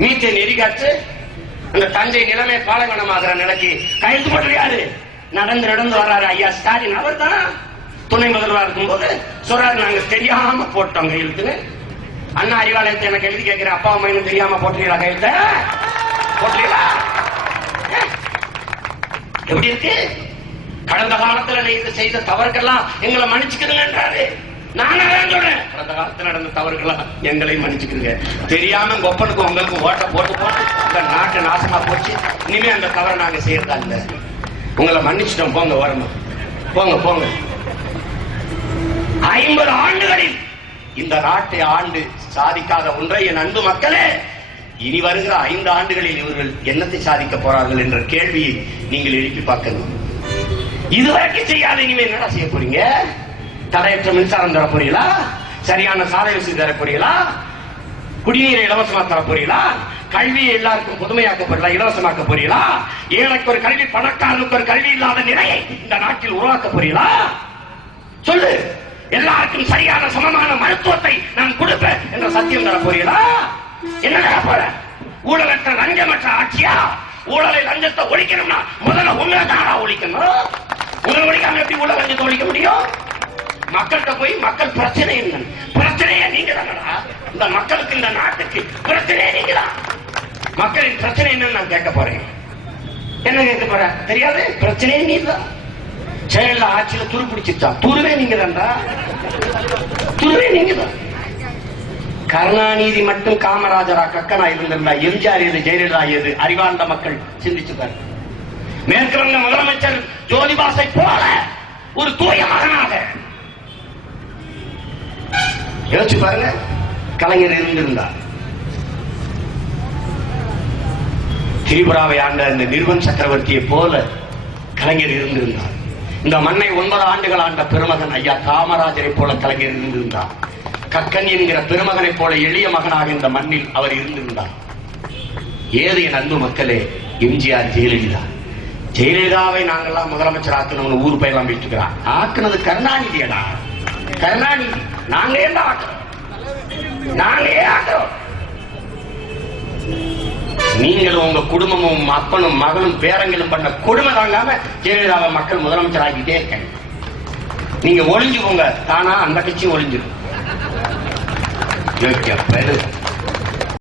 Methane எரிகாற்று அந்த தஞ்சை நிலைமை பாலைவனமாகிற நிலைக்கு கையெழுத்து போட்டு யாரு நடந்து வர்றாரு ஐயா ஸ்டாலின். அவர் தான் துணை முதல்வராக இருக்கும் போது சொல்றாரு, நாங்க தெரியாம போட்டோம் கையெழுத்துன்னு. அண்ணா அறிவாலயத்தை எனக்கு எழுதி கேட்கிற அப்பா அம்மா தெரியாம போட்டுறீங்களா கையெழுத்த? போட்டுறீங்களா? எப்படி இருக்கு? கடந்த காலத்துல நீங்க செய்த தவறுக்கெல்லாம் எங்களை மன்னிச்சுக்கிறீங்கன்றாரு. நானே சொல்றேன், கடந்த காலத்தில் நடந்த தவறுகளா எங்களை மன்னிச்சுக்கிறீங்க. தெரியாம கொப்பனுக்கு உங்களுக்கு ஓட்ட போட்டு போட்டு இந்த நாட்டு நாசமா போச்சு. இனிமே அந்த தவறை நாங்க செய்யறதா இல்ல. உங்களை மன்னிச்சிட்டோம், போங்க வரணும், போங்க போங்க. 50 ஆண்டுகளில் இந்த நாட்டை ஆண்டு சாதிக்காத ஒன்றை என் அன்பு மக்களே, இனி வருகிற 5 ஆண்டுகளில் இவர்கள் என்னத்தை சாதிக்க போறார்கள் என்ற கேள்வியை நீங்கள் எழுப்பி பார்க்கணும். இதுவரைக்கும் செய்யாத இனிமே என்னடா செய்ய போறீங்க? தடையற்ற மின்சாரம் தர போறீங்களா? சரியான சாலை வசதி தர போறீங்களா? குடிநீரை இலவசமா தர போறீங்களா? கல்வியை எல்லாருக்கும் புதுமையாக்க போறீங்களா? இலவசமாக்க போறீங்களா? ஏழைக்கு ஒரு கல்வி, பணக்காரனுக்கு ஒரு கல்வி இல்லாத நிலையை இந்த நாட்டில் உருவாக்க போறீங்களா? சொல்லு. எல்லாருக்கும் சரியான சமமான மருத்துவத்தை நான் கொடுப்பேன் என்ற சத்தியம் தர போறீங்களா? என்ன தர போற? ஊழலற்ற லஞ்சமற்ற ஆட்சியா? ஊழலை லஞ்சத்தை ஒழிக்கணும்னா முதல்ல உங்களை தானா ஒழிக்கணும். உங்களை ஒழிக்காம எப்படி ஊழல் லஞ்சத்தை ஒழிக்க முடியும்? மக்கள்கிட்ட போய் மக்கள் பிரச்சனை என்ன? பிரச்சனையே நீங்க தானடா. இந்த மக்களுக்கு, இந்த நாட்டுக்கு பிரச்சனையே நீங்க தான். மக்களின் பிரச்சனை என்னன்னு நான் கேட்க போறேன். என்ன கேட்க போற தெரியாது? பிரச்சனையே நீ தான். செயல ஆட்சியில துரு பிடிச்சிருச்சா? துருவே நீங்க தான்டா. துருவே நீங்க தான். கருணாநிதி மட்டும் காமராஜரா கக்கனா இருந்திருந்தா எம்ஜிஆர் எது, ஜெயலலிதா எது? அறிவார்ந்த மக்கள் சிந்திச்சுப்பாரு. மேற்கு வங்க முதலமைச்சர் ஜோதிபாசை போல ஒரு தூய மகனாக யோசிச்சு பாருங்க. கலைஞர் இருந்திருந்தார். திரிபுராவை ஆண்ட இந்த நிர்வன் சக்கரவர்த்தியை போல கலைஞர் இருந்திருந்தார். இந்த மண்ணை 9 ஆண்டுகள் ஆண்ட பெருமகன் ஐயா காமராஜரை போல கலைஞர் இருந்திருந்தார். கக்கன் என்கிற பெருமகனை போல எளிய மகனாக இந்த மண்ணில் அவர் இருந்திருந்தார். ஏது என் அன்பு மக்களே, எம்ஜிஆர், ஜெயலலிதா. ஜெயலலிதாவை நாங்கெல்லாம் முதலமைச்சர் ஆக்கணும்னு ஊர் பயிரெல்லாம் பேசிட்டுக்கிறான். ஆக்குனது கருணாநிதியடா. கருணாநிதி. நாங்களே தான் ஆக்குறோம். நாங்களே ஆக்குறோம். நீங்களும் உங்க குடும்பமும் அப்பனும் மகளும் பேரங்களும் பண்ண கொடுமை தாங்காம ஜெயலலிதாவை மக்கள் முதலமைச்சர் ஆக்கிட்டே இருக்காங்க. நீங்க ஒளிஞ்சு போங்க, தானா அந்த கட்சியும் ஒளிஞ்சிடும்.